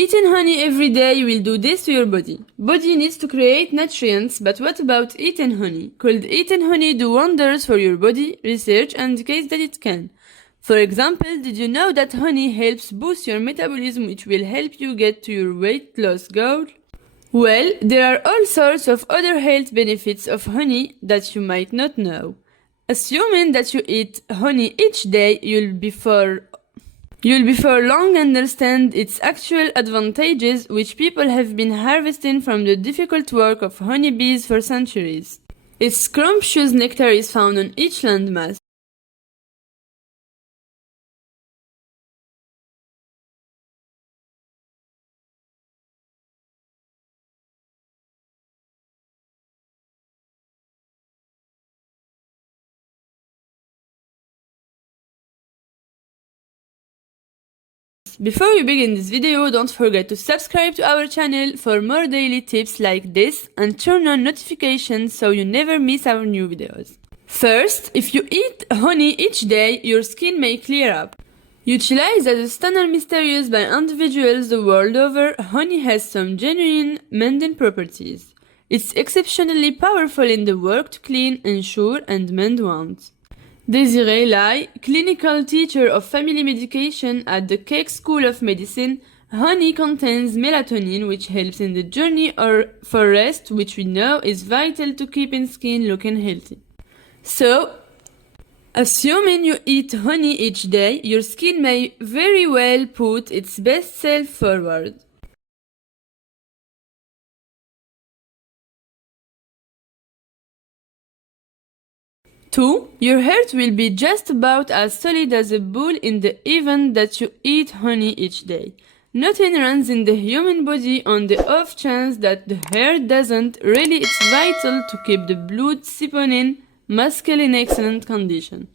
Eating honey every day will do this to your body. Body needs to create nutrients, but what about eating honey? Could eating honey do wonders for your body? Research indicates that it can. For example, did you know that honey helps boost your metabolism, which will help you get to your weight loss goal? Well, there are all sorts of other health benefits of honey that you might not know. Assuming that you eat honey each day, you'll before long understand its actual advantages, which people have been harvesting from the difficult work of honeybees for centuries. Its scrumptious nectar is found on each landmass. Before we begin this video, don't forget to subscribe to our channel for more daily tips like this and turn on notifications so you never miss our new videos. First, if you eat honey each day, your skin may clear up. Utilized as a stunner mysterious by individuals the world over, honey has some genuine mending properties. It's exceptionally powerful in the work to clean, ensure, and mend wounds. Desiree Lai, clinical teacher of family medication at the Keck School of Medicine, honey contains melatonin, which helps in the journey for rest, which we know is vital to keeping skin looking healthy. So, assuming you eat honey each day, your skin may very well put its best self forward. Two, your heart will be just about as solid as a bull in the event that you eat honey each day. Nothing runs in the human body on the off chance that the heart doesn't. Really, it's vital to keep the blood pumping muscle in excellent condition.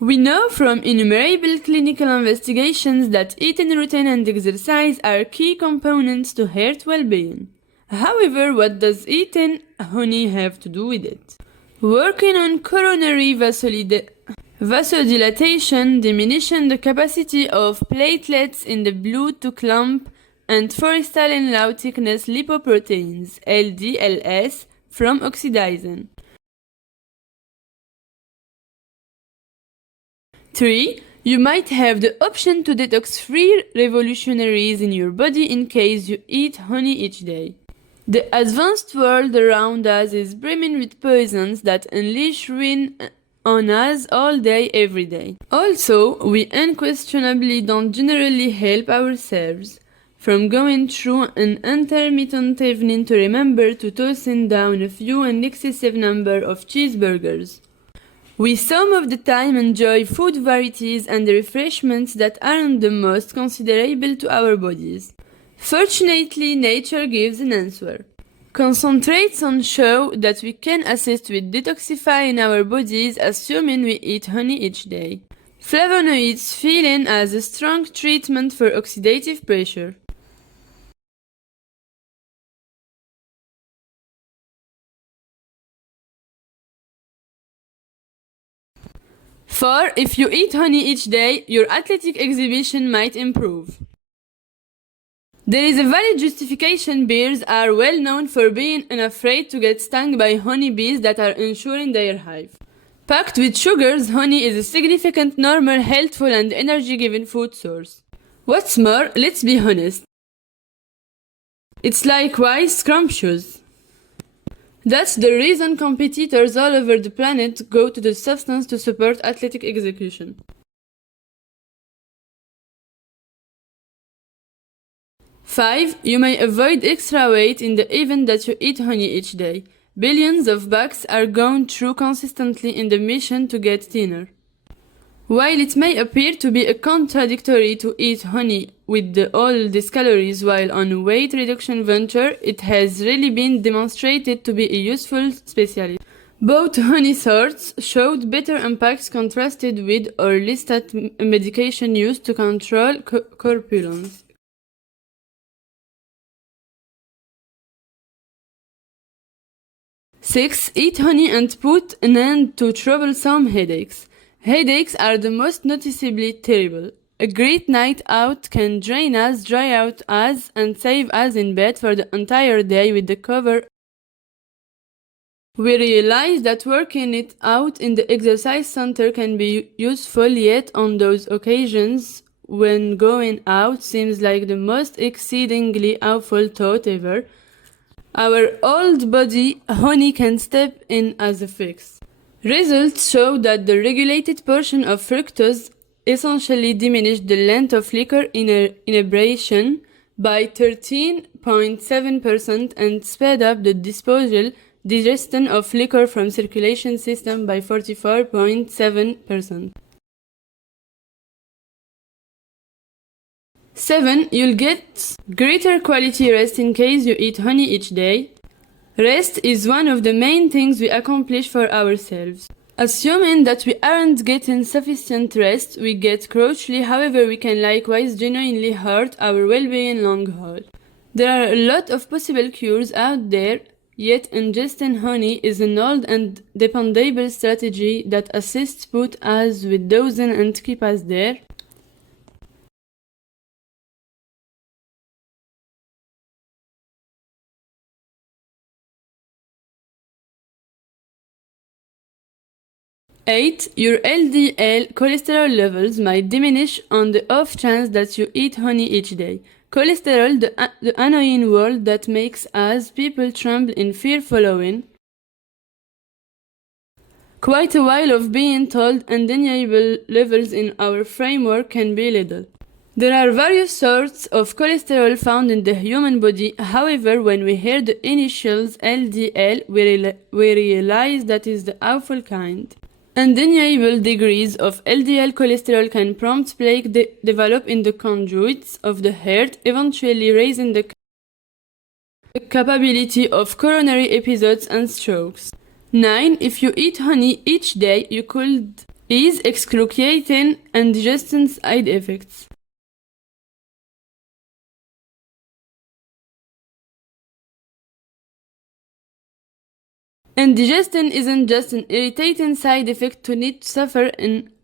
We know from innumerable clinical investigations that eating routine and exercise are key components to heart well-being. However, what does eating honey have to do with it? Working on coronary vasodilation, diminishing the capacity of platelets in the blood to clump, and forestallin low-thickness lipoproteins, LDLs, from oxidizing. 3. You might have the option to detox free revolutionaries in your body in case you eat honey each day. The advanced world around us is brimming with poisons that unleash ruin on us all day, every day. Also, we unquestionably don't generally help ourselves. From going through an intermittent evening to remember to tossing down a few and excessive number of cheeseburgers. We some of the time enjoy food varieties and refreshments that aren't the most considerable to our bodies. Fortunately, nature gives an answer. Concentrates on show that we can assist with detoxifying our bodies assuming we eat honey each day. Flavonoids feeling as a strong treatment for oxidative pressure. For if you eat honey each day, your athletic exhibition might improve. There is a valid justification. Bears are well known for being unafraid to get stung by honeybees that are ensuring their hive. Packed with sugars, honey is a significant, normal, healthful, and energy-giving food source. What's more, let's be honest, it's likewise scrumptious. That's the reason competitors all over the planet go to the substance to support athletic execution. 5. You may avoid extra weight in the event that you eat honey each day. Billions of bucks are gone through consistently in the mission to get thinner. While it may appear to be contradictory to eat honey with all these calories while on a weight reduction venture, it has really been demonstrated to be a useful specialty. Both honey sorts showed better impacts contrasted with or listed medication used to control corpulence. 6. Eat honey and put an end to troublesome headaches. Headaches are the most noticeably terrible. A great night out can drain us, dry out us, and save us in bed for the entire day with the cover. We realize that working it out in the exercise center can be useful, yet on those occasions when going out seems like the most exceedingly awful thought ever, our old body, honey, can step in as a fix. Results show that the regulated portion of fructose essentially diminished the length of liquor inebriation by 13.7% and sped up the digestion of liquor from circulation system by 44.7%. 7. You'll get greater quality rest in case you eat honey each day. Rest is one of the main things we accomplish for ourselves. Assuming that we aren't getting sufficient rest, we get crouchly, however we can likewise genuinely hurt our well-being long haul. There are a lot of possible cures out there, yet ingesting honey is an old and dependable strategy that assists put us with dosing and keep us there. Eight, your LDL cholesterol levels might diminish on the off chance that you eat honey each day. Cholesterol, the annoying word that makes us people tremble in fear following quite a while of being told undeniable levels in our framework can be little. There are various sorts of cholesterol found in the human body. However, when we hear the initials LDL, we realize that is the awful kind. Undeniable degrees of LDL cholesterol can prompt plaque develop in the conduits of the heart, eventually raising the capability of coronary episodes and strokes. 9. If you eat honey each day, you could ease excruciating and digestion side effects. Indigestion isn't just an irritating side effect to need to suffer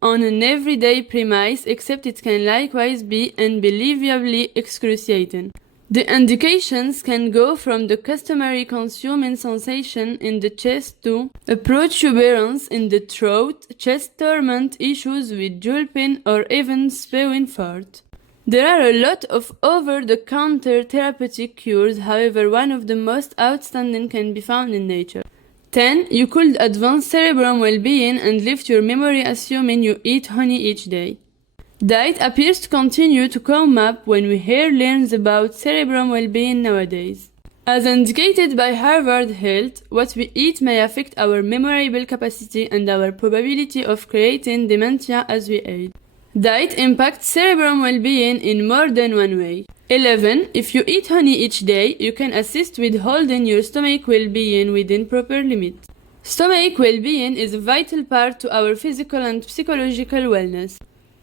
on an everyday premise, except it can likewise be unbelievably excruciating. The indications can go from the customary consuming sensation in the chest to a protuberance in the throat, chest torment, issues with gulping, or even spewing fart. There are a lot of over-the-counter therapeutic cures, however, one of the most outstanding can be found in nature. 10. You could advance cerebral well-being and lift your memory assuming you eat honey each day. Diet appears to continue to come up when we hear learns about cerebral well-being nowadays. As indicated by Harvard Health, what we eat may affect our memorable capacity and our probability of creating dementia as we age. Diet impacts cerebral well-being in more than one way. 11. If you eat honey each day, you can assist with holding your stomach well-being within proper limits. Stomach well-being is a vital part to our physical and psychological wellness.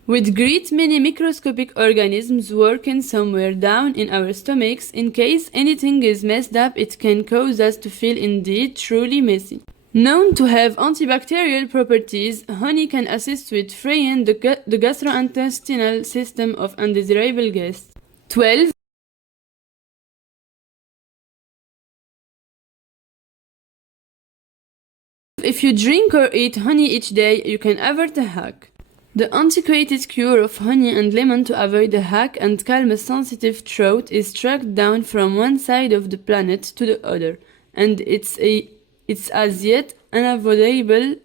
With great many microscopic organisms working somewhere down in our stomachs, in case anything is messed up, it can cause us to feel indeed truly messy. Known to have antibacterial properties, honey can assist with freeing the gastrointestinal system of undesirable guests. 12. If you drink or eat honey each day, you can avert a hack. The antiquated cure of honey and lemon to avoid a hack and calm a sensitive throat is tracked down from one side of the planet to the other, and it's as yet unavoidable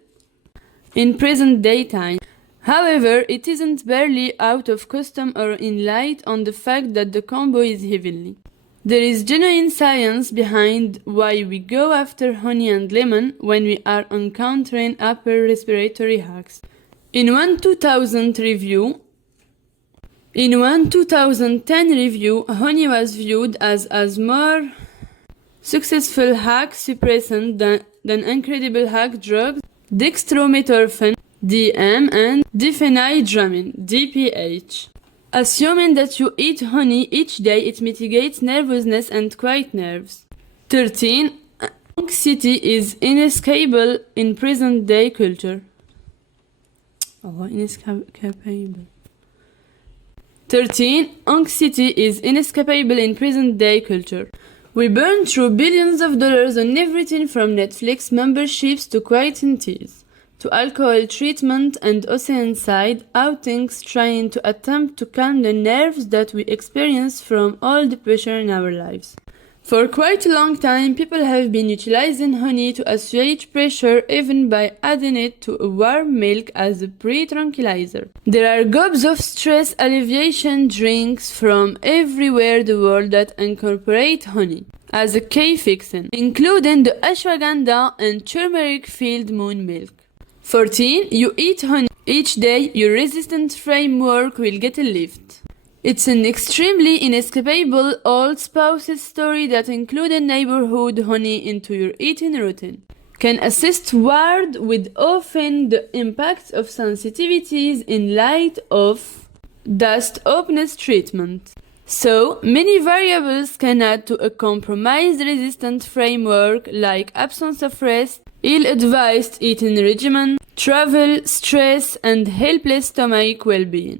in present-day time. However, it isn't barely out of custom or in light on the fact that the combo is heavenly. There is genuine science behind why we go after honey and lemon when we are encountering upper respiratory hacks. In one 2010 review, honey was viewed as more successful hack suppressant than incredible hack drugs dextromethorphan DM and diphenhydramine DPH. Assuming that you eat honey each day, it mitigates nervousness and quiet nerves. 13. Anxiety is inescapable in present-day culture. Inescapable. 13. Anxiety is inescapable in present-day culture. We burn through billions of dollars on everything from Netflix memberships to quarantines, to alcohol treatment and oceanside outings trying to attempt to calm the nerves that we experience from all the pressure in our lives. For quite a long time, people have been utilizing honey to assuage pressure even by adding it to a warm milk as a pre-tranquilizer. There are gobs of stress alleviation drinks from everywhere in the world that incorporate honey as a K-fixin, including the ashwagandha and turmeric filled moon milk. 14. You eat honey each day, your resistance framework will get a lift. It's an extremely inescapable old spouse's story that included neighborhood honey into your eating routine. Can assist ward with often the impacts of sensitivities in light of dust openness treatment. So, many variables can add to a compromised resistant framework like absence of rest, ill-advised eating regimen, travel, stress, and helpless stomach well-being.